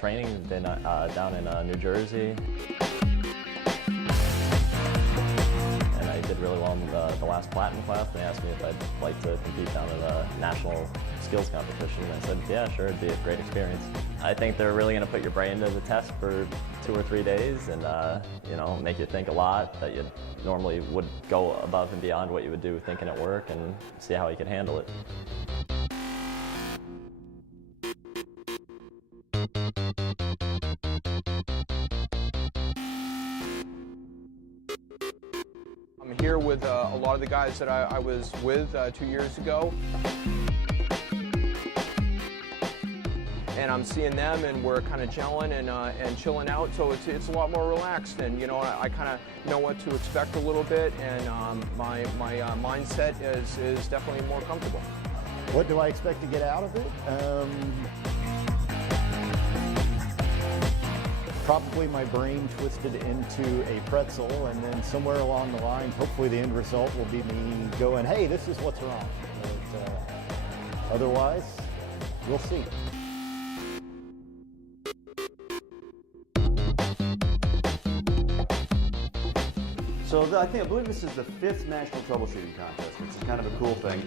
training. Been down in New Jersey. And I did really well in the last Platinum class. They asked me if I'd like to compete down at a national skills competition. And I said, yeah, sure, it'd be a great experience. I think they're really going to put your brain to the test for 2 or 3 days and you know, make you think a lot that you normally would go above and beyond what you would do thinking at work, and see how you can handle it. I'm here with a lot of the guys that I was with 2 years ago. And I'm seeing them, and we're kind of gelling and chilling out, so it's a lot more relaxed, and you know, I kind of know what to expect a little bit, and my mindset is definitely more comfortable. What do I expect to get out of it? Probably my brain twisted into a pretzel, and then somewhere along the line, hopefully the end result will be me going, hey, this is what's wrong. But, otherwise, we'll see. So I believe this is the 5th national troubleshooting contest, which is kind of a cool thing.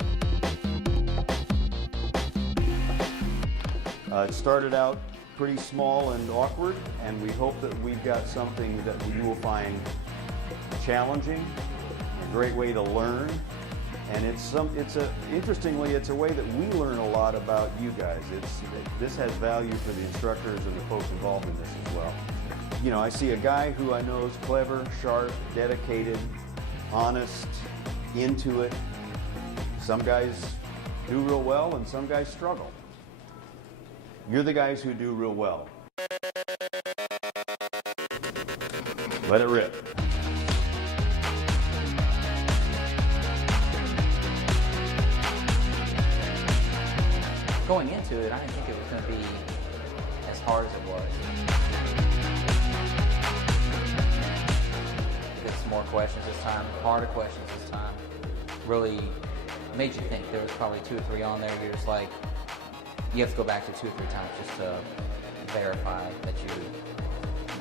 It started out pretty small and awkward, and we hope that we've got something that you will find challenging, a great way to learn, and interestingly, it's a way that we learn a lot about you guys. This has value for the instructors and the folks involved in this as well. You know, I see a guy who I know is clever, sharp, dedicated, honest, into it. Some guys do real well and some guys struggle. You're the guys who do real well. Let it rip. Going into it, I didn't think it was going to be as hard as it was. More questions this time, harder questions this time. Really made you think. There was probably 2 or 3 on there. You're just like, you have to go back to 2 or 3 times just to verify that you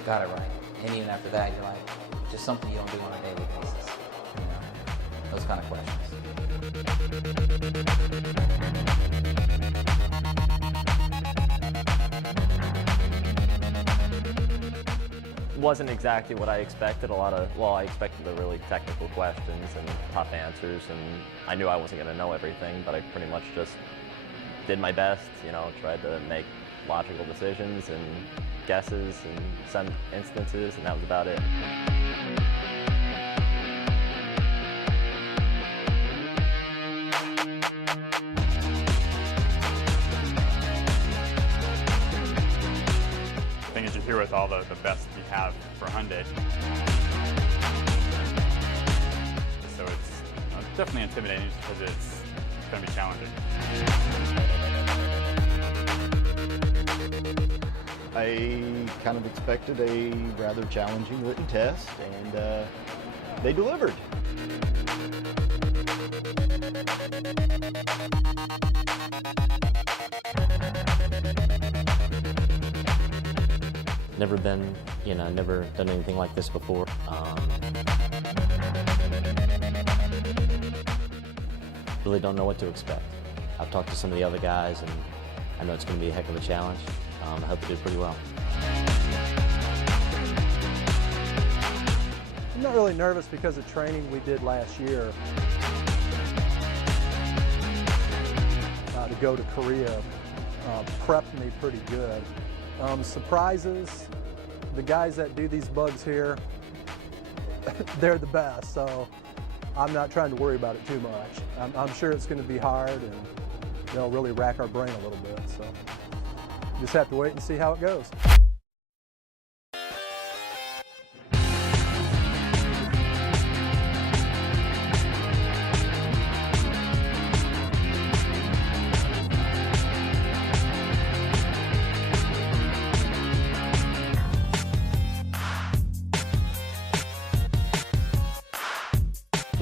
got it right. And even after that, you're like, just something you don't do on a daily basis. You know, those kind of questions. Wasn't exactly what I expected. I expected the really technical questions and tough answers, and I knew I wasn't going to know everything, but I pretty much just did my best, you know, tried to make logical decisions and guesses in some instances, and that was about it. You're here with all the best you have for Hyundai. So it's definitely intimidating because it's going to be challenging. I kind of expected a rather challenging written test, and they delivered. Never been, you know, never done anything like this before. Really don't know what to expect. I've talked to some of the other guys, and I know it's going to be a heck of a challenge. I hope they do pretty well. I'm not really nervous because of training we did last year. To go to Korea prepped me pretty good. Surprises, the guys that do these bugs here, they're the best, so I'm not trying to worry about it too much. I'm sure it's going to be hard, and they'll really rack our brain a little bit, so just have to wait and see how it goes.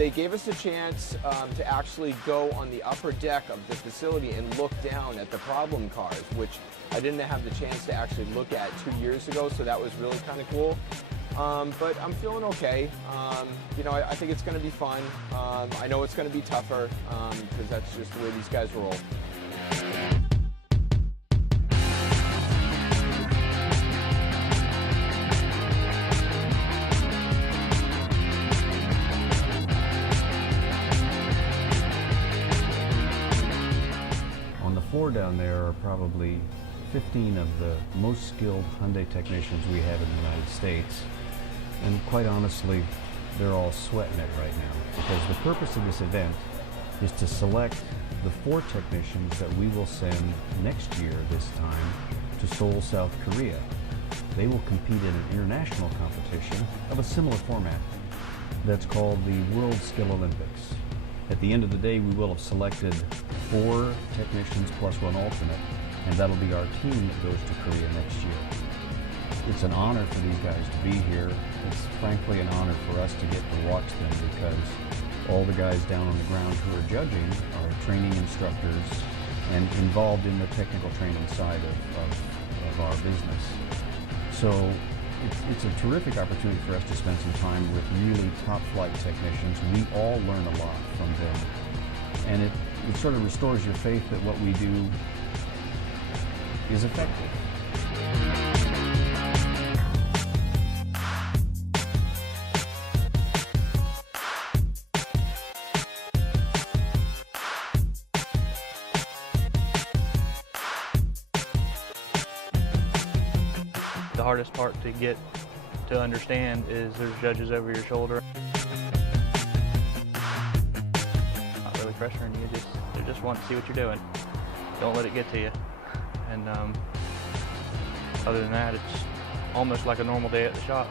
they gave us a chance to actually go on the upper deck of the facility and look down at the problem cars, which I didn't have the chance to actually look at 2 years ago, so that was really kind of cool. But I'm feeling okay. You know, I think it's going to be fun. I know it's going to be tougher because that's just the way these guys roll. On the floor down there are probably 15 of the most skilled Hyundai technicians we have in the United States. And quite honestly, they're all sweating it right now because the purpose of this event is to select the 4 technicians that we will send next year this time to Seoul, South Korea. They will compete in an international competition of a similar format that's called the World Skill Olympics. At the end of the day, we will have selected 4 technicians plus 1 alternate, and that'll be our team that goes to Korea next year. It's an honor for these guys to be here. It's frankly an honor for us to get to watch them because all the guys down on the ground who are judging are training instructors and involved in the technical training side of our business. So it's a terrific opportunity for us to spend some time with really top flight technicians. We all learn a lot from them. And it sort of restores your faith that what we do is effective. The hardest part to get to understand is there's judges over your shoulder. Not really pressuring you, they just want to see what you're doing. Don't let it get to you. And other than that, it's almost like a normal day at the shop,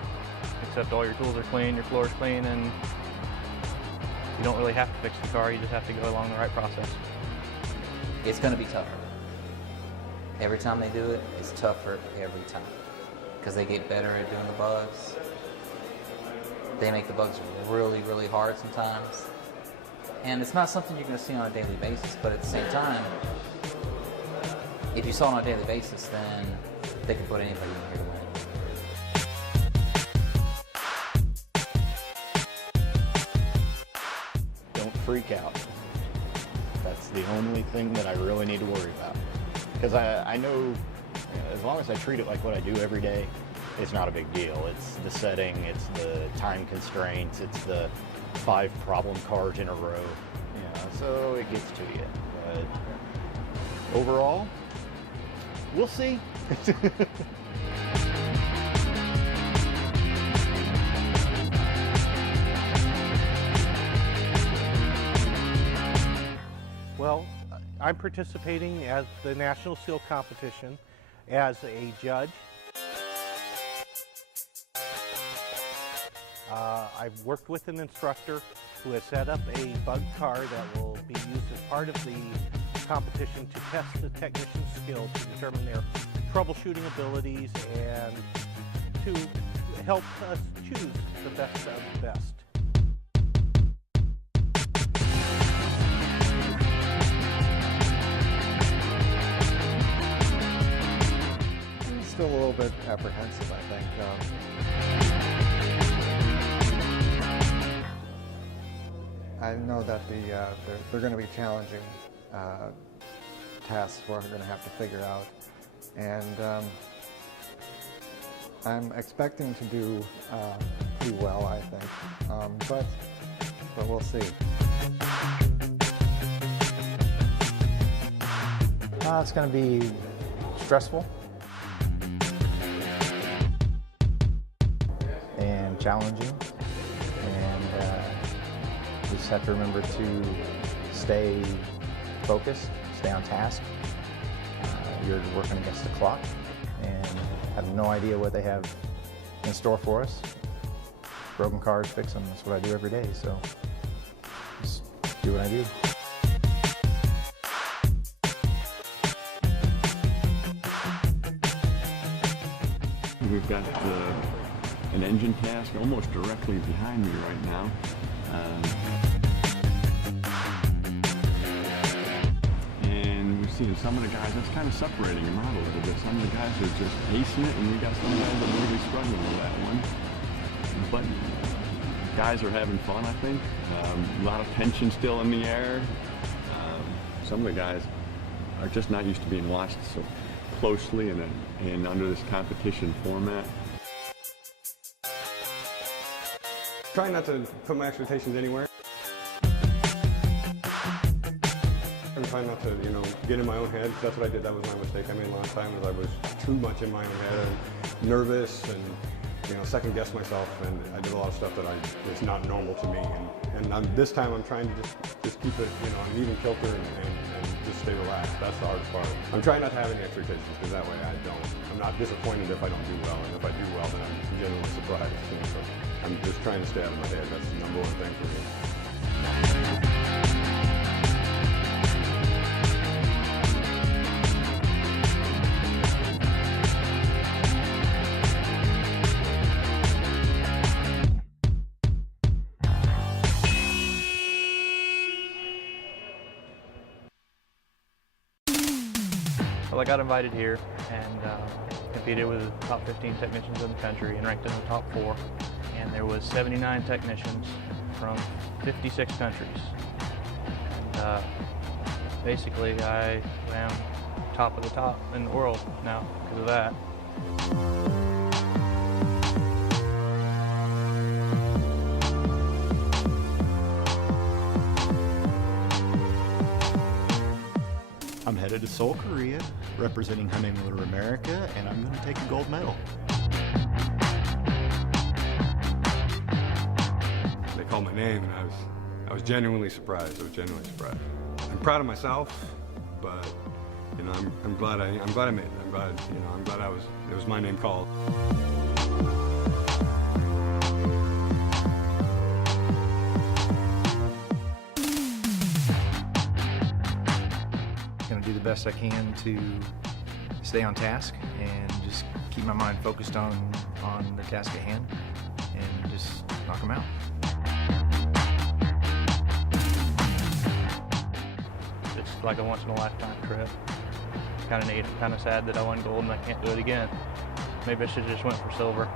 except all your tools are clean, your floor's clean, and you don't really have to fix the car, you just have to go along the right process. It's going to be tougher. Every time they do it, it's tougher every time. Because they get better at doing the bugs. They make the bugs really, really hard sometimes. And it's not something you're going to see on a daily basis, but at the same time, if you saw it on a daily basis, then they can put anybody in here to win. Don't freak out. That's the only thing that I really need to worry about. Because I know as long as I treat it like what I do every day, it's not a big deal. It's the setting, it's the time constraints, it's the 5 problem cars in a row, you know, so it gets to you. But overall, we'll see. Well, I'm participating at the National Skill Competition as a judge. I've worked with an instructor who has set up a bug car that will be used as part of the competition to test the technician's skill to determine their troubleshooting abilities and to help us choose the best of the best. Still a little bit apprehensive, I think. I know that they're going to be challenging tasks we're going to have to figure out, and I'm expecting to do pretty well, I think, but we'll see. It's going to be stressful and challenging, and we just have to remember to stay focused, stay on task. You're working against the clock and have no idea what they have in store for us. Broken cars, fix them, that's what I do every day, so just do what I do. We've got an engine task almost directly behind me right now. And we're seeing some of the guys, that's kind of separating them out a little bit. Some of the guys are just acing it, and we got some guys that are really struggling with that one. But guys are having fun, I think. A lot of tension still in the air. Some of the guys are just not used to being watched so closely and under this competition format. Trying not to put my expectations anywhere. I'm trying not to, get in my own head. That's what I did. That was my mistake I made last time. Was I was too much in my own head, and nervous, and second guess myself. And I did a lot of stuff that is not normal to me. And this time I'm trying to just keep it, an even kilter and just stay relaxed. That's the hardest part. I'm trying not to have any expectations because that way I'm not disappointed if I don't do well, and if I do well, then I'm genuinely surprised. So I'm just trying to stay out of my head. That's the number one thing for me. Well, I got invited here and competed with the top 15 technicians in the country and ranked in the top 4. And there was 79 technicians from 56 countries. And basically, I am top of the top in the world now because of that. I'm headed to Seoul, Korea, representing Hyundai Motor America, and I'm going to take a gold medal. They called my name, and I was genuinely surprised. I'm proud of myself, but I'm glad I made it. I'm glad it was my name called. Going to do the best I can to stay on task and just keep my mind focused on the task at hand and just knock them out. It's like a once in a lifetime trip. Kind of neat. I'm kind of sad that I won gold and I can't do it again. Maybe I should have just went for silver.